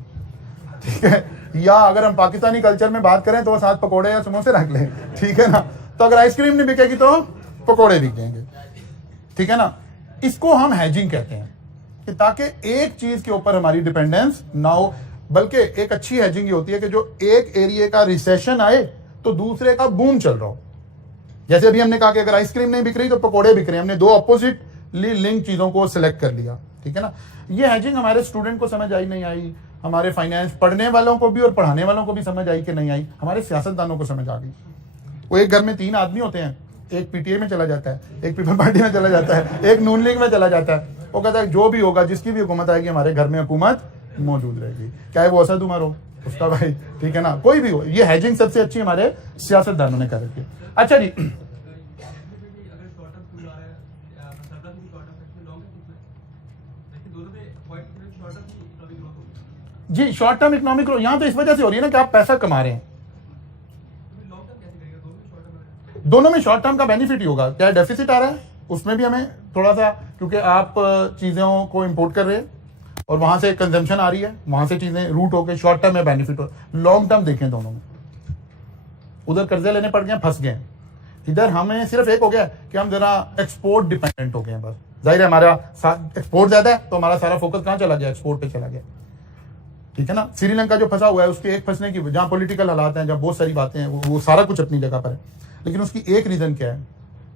ठीक है, या अगर हम पाकिस्तानी कल्चर में बात करें तो साथ पकोड़े या समोसे रख लें। ठीक है ना? तो अगर आइसक्रीम नहीं बिकेगी तो पकोड़े बिक जाएंगे। ठीक है ना? इसको हम हैजिंग कहते हैं कि ताकि एक चीज के ऊपर हमारी डिपेंडेंस ना हो, बल्कि एक अच्छी हैजिंग ये होती है कि जो एक एरिया का रिसेशन आए तो दूसरे का बूम चल रहा हो। जैसे अभी हमने कहा कि अगर आइसक्रीम नहीं बिक रही तो पकोड़े बिक रहे हैं, हमने दो अपोजिटली लिंक चीजों को सिलेक्ट कर लिया। ठीक है ना? ये हैजिंग हमारे स्टूडेंट को समझ आई नहीं आई, हमारे फाइनेंस पढ़ने वालों को भी और पढ़ाने वालों को भी समझ आई कि नहीं आई, हमारे सियासतदानों को समझ आ गई। वो एक घर में 3 आदमी होते हैं, एक पीटीआई में चला जाता है, एक पीपल पार्टी में चला जाता है, एक नून लीग में चला जाता है। वो कहता है जो भी होगा, जिसकी भी हुकूमत आएगी हमारे घर में हुकूमत मौजूद रहेगी, चाहे वो असद उमर हो, उसका भाई, ठीक है ना, कोई भी हो। ये हैजिंग सबसे अच्छी हमारे सियासतदानों ने कर रखी है। अच्छा जी, जी शॉर्ट टर्म इकोनॉमिक ग्रोथ यहाँ तो इस वजह से हो रही है ना कि आप पैसा कमा रहे हैं। दोनों में शॉर्ट टर्म का बेनिफिट ही होगा। क्या डेफिसिट आ रहा है उसमें भी हमें थोड़ा सा, क्योंकि आप चीजों को इंपोर्ट कर रहे हैं और वहां से कंजम्पशन आ रही है, वहां से चीजें रूट होकर शॉर्ट टर्म में बेनिफिट हो, लॉन्ग टर्म देखें दोनों में। उधर कर्जे लेने पड़ गए, फंस गए। इधर हमें सिर्फ एक हो गया कि हम जरा एक्सपोर्ट डिपेंडेंट हो गए हैं बस। जाहिर है हमारा एक्सपोर्ट ज्यादा है तो हमारा सारा फोकस कहां चला गया, एक्सपोर्ट पे चला गया। ठीक है ना। श्रीलंका जो फंसा हुआ है उसके एक फंसने की, जहां पॉलिटिकल हालात हैं, जहां बहुत सारी बातें हैं, वो सारा कुछ अपनी जगह पर है, लेकिन उसकी एक रीजन क्या है,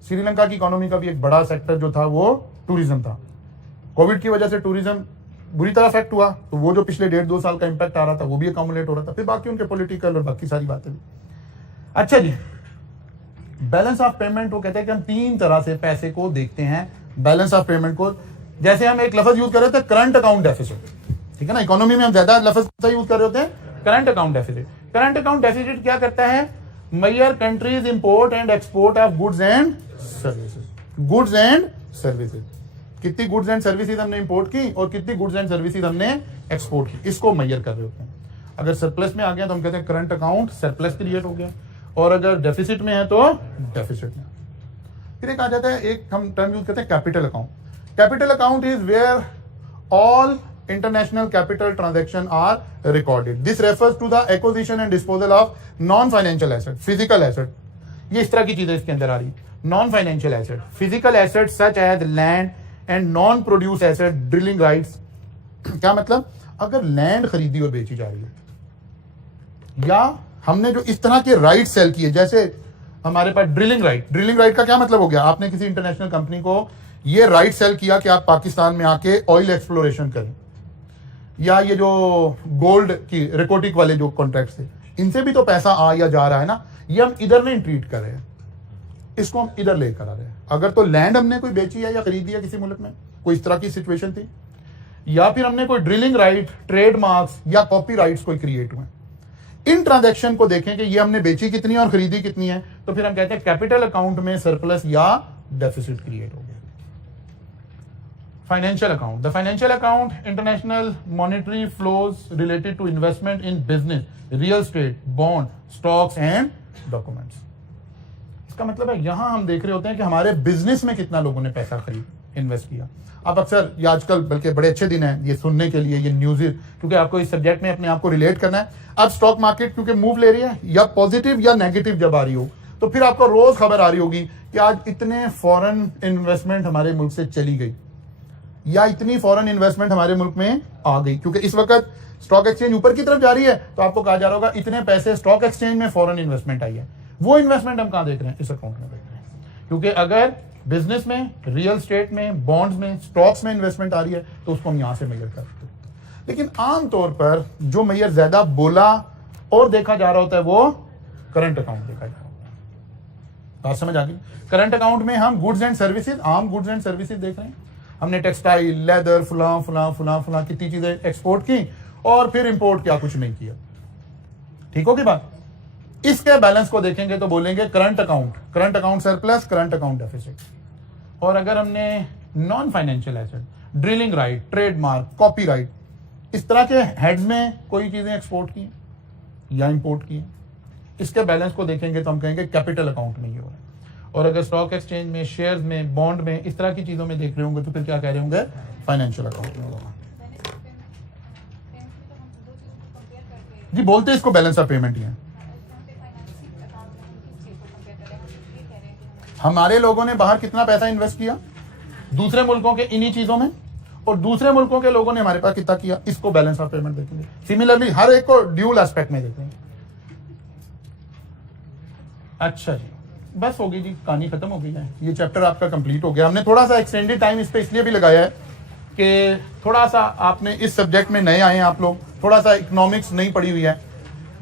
श्रीलंका की इकोनॉमी का भी एक बड़ा सेक्टर जो था वो टूरिज्म था। कोविड की वजह से टूरिज्म बुरी तरह अफेक्ट हुआ, तो वो जो पिछले 1.5-2 साल का इंपैक्ट आ रहा था वो भी अकोमोडेट हो रहा था, फिर बाकी उनके पॉलिटिकल और बाकी सारी बातें भी। अच्छा जी, बैलेंस ऑफ पेमेंट, वो कहते हैं कि हम 3 तरह से पैसे को देखते हैं बैलेंस ऑफ पेमेंट को। जैसे हम एक लफ्ज यूज कर रहे थे करंट अकाउंट डेफिसिट, ठीक है ना। इकोनॉमी में हम ज्यादा लफ्ज यूज कर रहे होते हैं current account deficit. Current account deficit क्या करता है, major countries import and export of goods and services. Goods and services, कितनी गुड्स एंड सर्विसेज हमने इंपोर्ट की और कितनी गुड्स एंड सर्विसेज हमने एक्सपोर्ट की, इसको मेजर कर रहे होते हैं। अगर सरप्लस में आ गया तो हम कहते हैं करंट अकाउंट सरप्लस क्रिएट हो गया, और अगर डेफिसिट में है तो डेफिसिट में। फिर एक आ जाता है, एक हम टर्म यूज करते हैं capital account. Capital account is where all international capital transaction are recorded. This refers to the acquisition and disposal of non-financial asset, physical asset. ये इस तरह की चीजें इसके अंदर आ रही। Non-financial asset, physical assets such as land and non-produce asset, drilling rights. क्या मतलब, अगर लैंड खरीदी और बेची जा रही है, या हमने जो इस तरह के राइट सेल किए, जैसे हमारे पास ड्रिलिंग राइट। ड्रिलिंग राइट का क्या मतलब हो गया, आपने किसी इंटरनेशनल कंपनी को ये राइट सेल किया कि आप पाकिस्तान में आके ऑयल एक्सप्लोरेशन करें, या ये जो गोल्ड की रिकोटिक वाले जो कॉन्ट्रैक्ट थे, इनसे भी तो पैसा आ या जा रहा है ना, ये हम इधर नहीं ट्रीट कर रहे हैं, इसको हम इधर लेकर आ रहे हैं। अगर तो लैंड हमने कोई बेची है या खरीदी है किसी मुल्क में, कोई इस तरह की सिचुएशन थी, या फिर हमने कोई ड्रिलिंग राइट, ट्रेडमार्क्स या कॉपी राइट्स कोई क्रिएट हुए, इन ट्रांजैक्शन को देखें कि ये हमने बेची कितनी है और खरीदी कितनी है, तो फिर हम कहते हैं कैपिटल अकाउंट में सरप्लस या डेफिसिट क्रिएट हो गया। Financial account. The financial account, international monetary flows related to investment in business, real estate, bond, stocks and documents. इसका मतलब है यहां हम देख रहे होते हैं कि हमारे बिजनेस में कितना लोगों ने पैसा खरीद इन्वेस्ट किया। आप अक्सर, ये आजकल बल्कि बड़े अच्छे दिन है ये सुनने के लिए, ये न्यूज, क्योंकि आपको इस सब्जेक्ट में अपने आप को रिलेट करना है। अब स्टॉक मार्केट क्योंकि मूव ले रही है, या पॉजिटिव या नेगेटिव जब आ रही हो, तो फिर आपको रोज खबर आ रही होगी कि आज इतने फॉरेन इन्वेस्टमेंट हमारे मुल्क से चली गई, या इतनी फॉरेन इन्वेस्टमेंट हमारे मुल्क में आ गई। क्योंकि इस वक्त स्टॉक एक्सचेंज ऊपर की तरफ जा रही है, तो आपको कहा जा रहा होगा इतने पैसे स्टॉक एक्सचेंज में फॉरेन इन्वेस्टमेंट आई है। वो इन्वेस्टमेंट हम कहां देख रहे हैं, इस अकाउंट में देख रहे हैं। क्योंकि अगर बिजनेस में, रियल स्टेट में, बॉन्ड्स में, स्टॉक्स में इन्वेस्टमेंट आ रही है, तो उसको हम यहां से मेजर करते हैं। लेकिन आमतौर पर जो मेजर ज्यादा बोला और देखा जा रहा होता है वो करंट अकाउंट देखा जा रहा होता है। बात समझ आ गई। करंट अकाउंट में हम गुड्स एंड सर्विसेज, आम गुड्स एंड सर्विसेज देख रहे हैं। हमने टेक्सटाइल, लेदर, फुला फुला फुला फुला कितनी चीजें एक्सपोर्ट की और फिर इंपोर्ट किया, कुछ नहीं किया। ठीक होगी बात। इसके बैलेंस को देखेंगे तो बोलेंगे current account surplus, current account deficit. और अगर हमने non financial asset, drilling right, trademark, copyright, इस तरह के हेड्स में कोई चीजें एक्सपोर्ट की या इंपोर्ट की, इसके बैलेंस को देखेंगे तो हम कहेंगे कैपिटल अकाउंट में ये हो रहा है। और अगर स्टॉक एक्सचेंज में, शेयर्स में, बॉन्ड में, इस तरह की चीजों में देख रहे होंगे तो फिर क्या कह रहे होंगे, फाइनेंशियल अकाउंट में होगा। जी बोलते इसको बैलेंस ऑफ पेमेंट ही है। हमारे लोगों ने बाहर कितना पैसा इन्वेस्ट किया दूसरे मुल्कों के इन्हीं चीजों में, और दूसरे मुल्कों के लोगों ने हमारे पास कितना किया, इसको बैलेंस ऑफ पेमेंट देखेंगे। सिमिलरली हर एक को ड्यूल एस्पेक्ट में देखेंगे। अच्छा जी, बस होगी जी, कहानी खत्म हो गई है। ये चैप्टर आपका कंप्लीट हो गया। हमने थोड़ा सा एक्सटेंडेड टाइम इस पे इसलिए भी लगाया है कि थोड़ा सा आपने इस सब्जेक्ट में नए आए हैं, आप लोग थोड़ा सा इकोनॉमिक्स नहीं पढ़ी हुई है,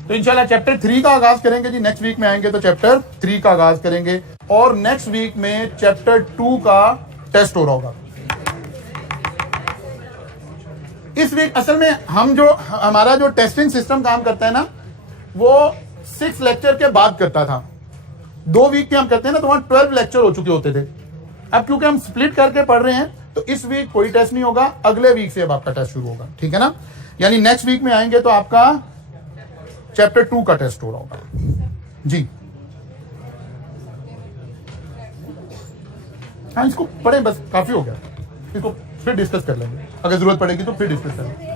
तो इंशाल्लाह चैप्टर 3 का आगाज करेंगे जी। नेक्स्ट वीक में आएंगे तो चैप्टर 3 का आगाज करेंगे, और नेक्स्ट वीक में चैप्टर 2 का टेस्ट हो रहा होगा। इस वीक असल में हम जो हमारा जो टेस्टिंग सिस्टम काम करता है ना, वो 6 लेक्चर के बाद करता था। 2 वीक के हम करते हैं ना, तो वहां 12 लेक्चर हो चुके होते थे। अब क्योंकि हम स्प्लिट करके पढ़ रहे हैं, तो इस वीक कोई टेस्ट नहीं होगा, अगले वीक से अब आपका टेस्ट शुरू होगा। ठीक है ना, यानी नेक्स्ट वीक में आएंगे तो आपका चैप्टर 2 का टेस्ट हो रहा होगा जी। हाँ, इसको पढ़ें, बस काफी हो गया, इसको फिर डिस्कस कर लेंगे, अगर ज़रूरत पड़ेगी तो फिर डिस्कस करेंगे।